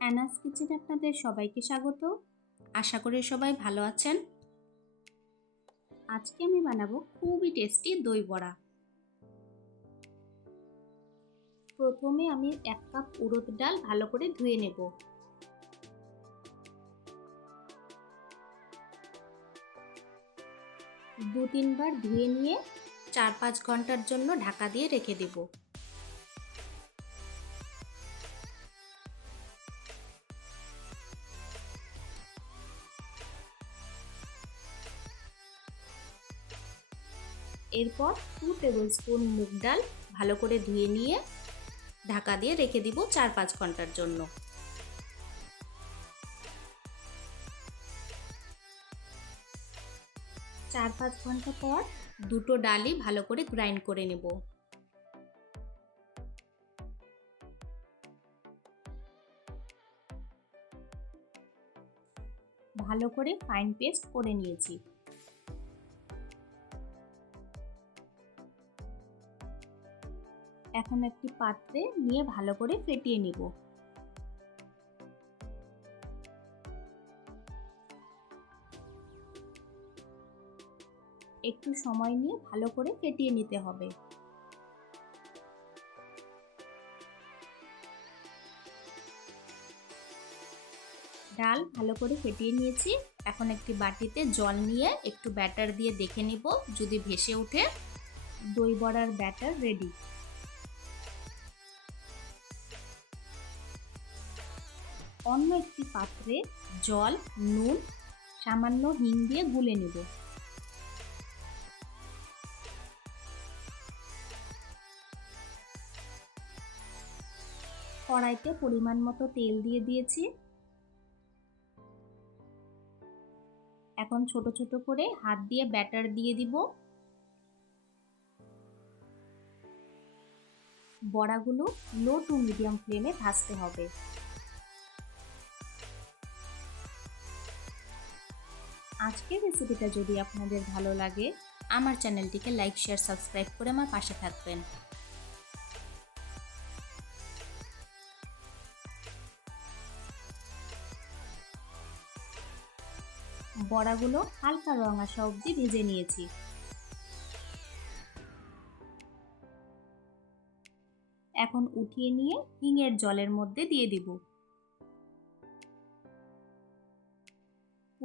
অ্যানাস কিচেনে আপনাদের সবাইকে স্বাগত। আশা করি সবাই ভালো আছেন। আজকে আমি বানাবো খুবই টেস্টি দই বড়া। প্রথমে আমি এক কাপ উড়দ ডাল ভালো করে ধুয়ে নেব। দু তিনবার ধুয়ে নিয়ে চার পাঁচ ঘণ্টার জন্য ঢাকা দিয়ে রেখে দেবো। এরপর টু টেবিল স্পুন মুগ ডাল ভালো করে ধুয়ে নিয়ে ঢাকা দিয়ে রেখে দিব চার পাঁচ ঘণ্টার জন্য। চার পাঁচ ঘণ্টা পর দুটো ডালই ভালো করে গ্রাইন্ড করে নেব। ভালো করে ফাইন পেস্ট করে নিয়েছি। এখন একটি পাত্রে নিয়ে ভালো করে ফেটিয়ে নিব। একটু সময় নিয়ে ভালো করে ফেটিয়ে নিতে হবে। ডাল ভালো করে ফেটিয়ে নিয়েছি। এখন একটি বাটিতে জল নিয়ে একটু ব্যাটার দিয়ে দেখে নিব, যদি ভেসে ওঠে। দই বড়ার ব্যাটার রেডি। অন্য একটি পাত্রে জল, নুন, সামান্য হিং দিয়ে গুলে নেব। কড়াইতে পরিমাণ মতো তেল দিয়ে দিয়েছি। এখন ছোট ছোট করে হাত দিয়ে ব্যাটার দিয়ে দিব। বড়াগুলো লো টু মিডিয়াম ফ্লেমে ভাজতে হবে। আজকের রেসিপিটা যদি আপনাদের ভালো লাগে, আমার চ্যানেলটিকে লাইক, শেয়ার, সাবস্ক্রাইব করে আমার পাশে থাকবেন। বড়াগুলো হালকা রং আসা অবধি ভেজে নিয়েছি। এখন উঠিয়ে নিয়ে হিঙের জলের মধ্যে দিয়ে দিব।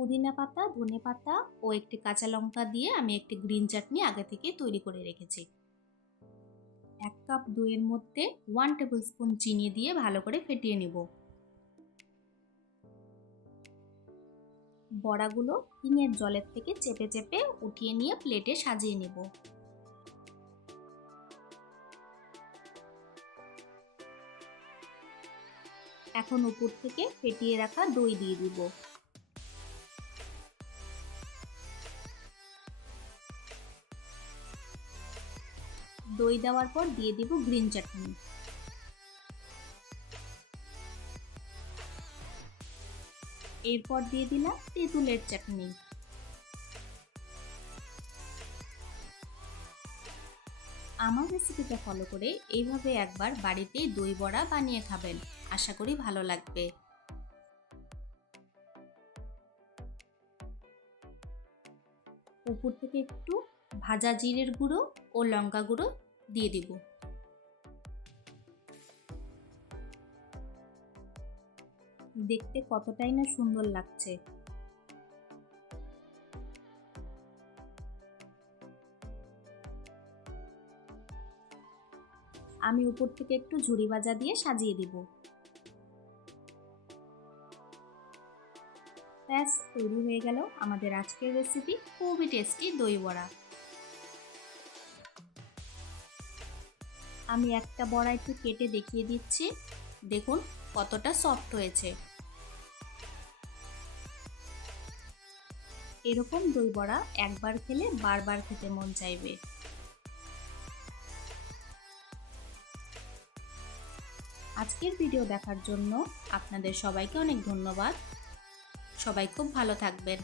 পুদিনা পাতা, ধনে পাতা ও একটি কাঁচা লঙ্কা দিয়ে আমি একটি গ্রিন চাটনি আগে থেকে তৈরি করে রেখেছি। এক কাপ দইয়ের মধ্যে ওয়ান টেবিল স্পুন চিনি দিয়ে ভালো করে ফেটিয়ে নিব। বড়াগুলো হিঙের জলের থেকে চেপে চেপে উঠিয়ে নিয়ে প্লেটে সাজিয়ে নেব। এখন উপর থেকে ফেটিয়ে রাখা দই দিয়ে দিব। দই দেওয়ার পর দিয়ে দিব গ্রিন চাটনি এরপর দিয়ে দিলাম তেঁতুলের চাটনি আমার রেসিপিটা ফলো করে এইভাবে একবার বাড়িতেই দই বড়া বানিয়ে খাবেন। আশা করি ভালো লাগবে। উপর থেকে একটু ভাজা জিরের গুঁড়ো ও লঙ্কা গুঁড়ো দিয়ে দিব। দেখতে কতটাই না সুন্দর লাগছে। আমি উপর থেকে একটু ঝুড়ি ভাজা দিয়ে সাজিয়ে দিব। ব্যাস, তৈরি হয়ে গেল আমাদের আজকের রেসিপি খুবই টেস্টি দই বড়া। আমি একটা বড়া একটু কেটে দেখিয়ে দিচ্ছি। দেখুন কতটা সফট হয়েছে। এরকম দই বড়া একবার খেলে বারবার খেতে মন চাইবে। আজকের ভিডিও দেখার জন্য আপনাদের সবাইকে অনেক ধন্যবাদ। সবাই খুব ভালো থাকবেন।